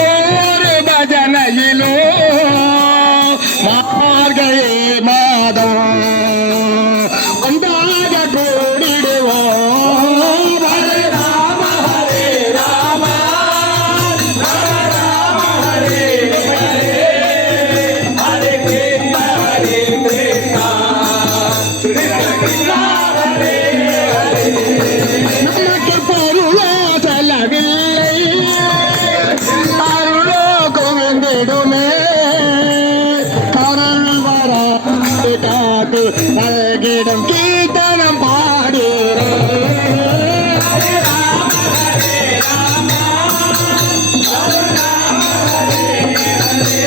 ஒரு பஜனையிலோ மார்கழி மாதம் ஒன்றாக கூடிடுவோம். ஹரே ராம ஹரே ராம ராம ஹரே ஹரே ஹரே கிருஷ்ண ஹரே கிருஷ்ண கிருஷ்ண கிருஷ்ண ஹரே ஹரே. நமக்கு பொருளோ செலவில்லை அருளோ குவிந்திடுமே கரண் வராது காத்து அழகிடம் கீர்த்தனம் பாடுகிறேன். ஹரே ராம ஹரே ராம ராம ஹரே ஹரே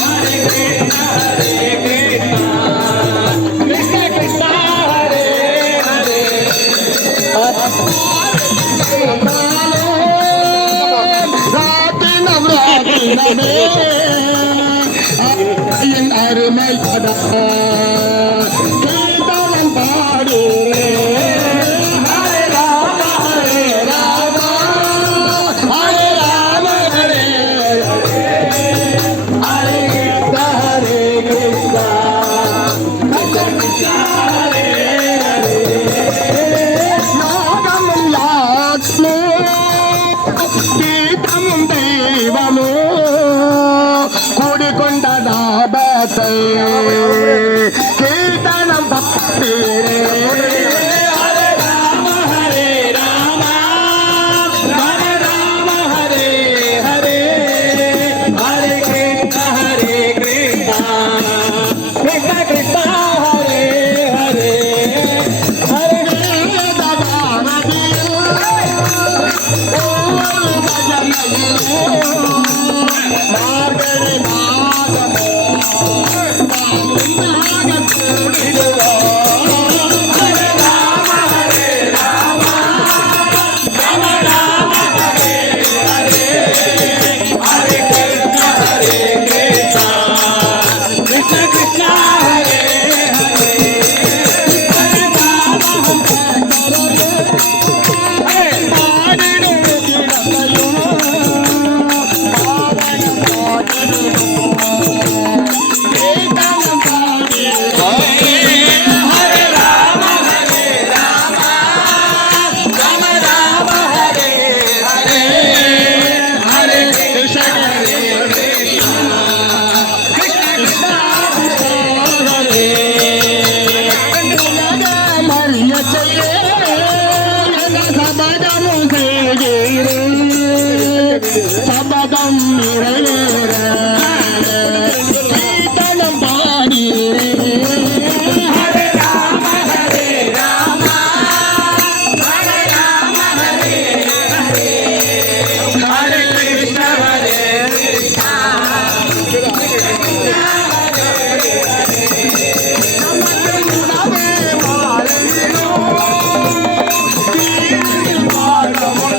ஹரே கிருஷ்ண ஹரே கிருஷ்ண கிருஷ்ண கிருஷ்ண ஹரே ஹரே. என் அருமை கீர்த்தனம் பாடுகிறேன். ஹரே ராம ஹரே ராம ஹரே ராம ஹரே ஹரே ஹரே கிருஷ்ண ஹரே கிருஷ்ண கிருஷ்ண கிருஷ்ண ஹரே ஹரே. நாகமும் யாக்மோ கீதமும் தெய்வமோ கூடிக்கொண்ட தாபத்தை கீர்த்தனம் பாடுகிறேன். ஹரே ராம ஹரே ராம ராம ராம ஹரே ஹரே ஹரே கிருஷ்ண ஹரே கிருஷ்ண கிருஷ்ண கிருஷ்ண ஹரே ஹரே ஹரே தபாரதியோ ஒவ்வொரு பஜனையிலோ மார்கழி மாதமோ ஒன்றாக கூடிடுவோம். ஹரே ராம ஹரே ராம ராம ராம ஹரே ஹரே ஹரே கிருஷ்ண ஹரே கிருஷ்ண கிருஷ்ண கிருஷ்ண ஹரே ஹரே. ஹரே ராம பாடிடும் கிடக்கையும் பாவனம் பாடிடும் கீர்த்தனம் பாடுகிறேன். ஹரே ராம ஹரே ராம ராம ராம ஹரே ஹரே ஹரே கிருஷ்ண ஹரே கிருஷ்ண கிருஷ்ண கிருஷ்ண ஹரே ஹரே. உலகம் அறிய செய்ய சபதமும் செய்கிறேன் சபதம் நிறைவேற கீர்த்தனம் பாடுகிறேன். ஹரே ராம ஹரே ராம ராம ராம ஹரே ஹரே ஹரே கிருஷ்ண ஹரே கிருஷ்ண நமக்கு உணவே மாறினோ தீயில் வாழமோ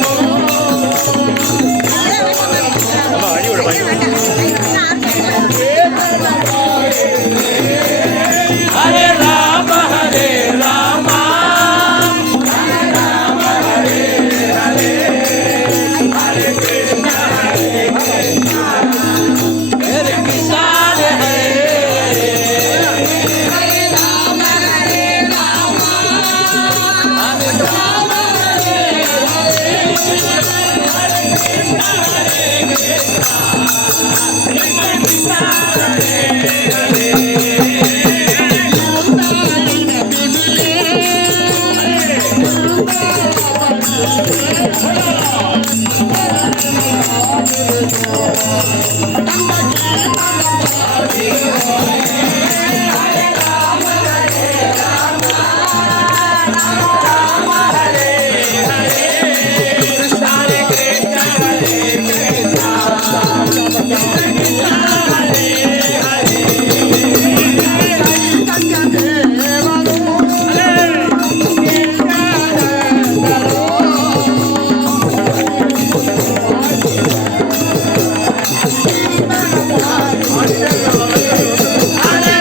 ஹரே ராம ஹரே ராம ராம ஹரே ஹரே ஹரே கிருஷ்ண ஹரே கிருஷ்ண ஹரே கிருஷ்ண ஹரே ஹரே ஹரே ராம ஹரே ராம ஹரே ராம ஹரே ஹரே ஹரே கிருஷ்ண ஹரே கிருஷ்ண கிருஷ்ண கிருஷ்ண ஹரே ஹரே. Hare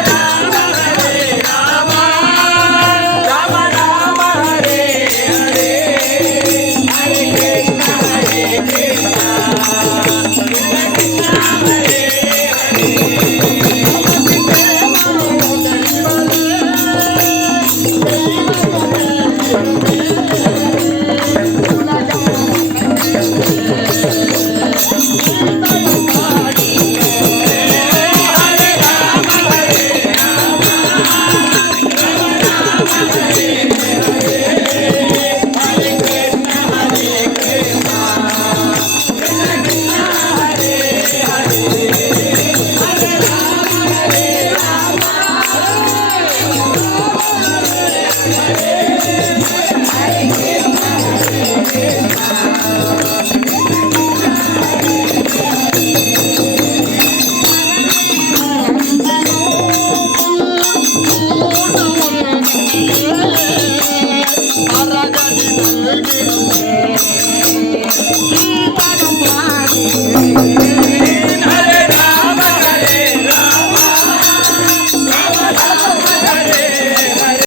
நல்கிடும்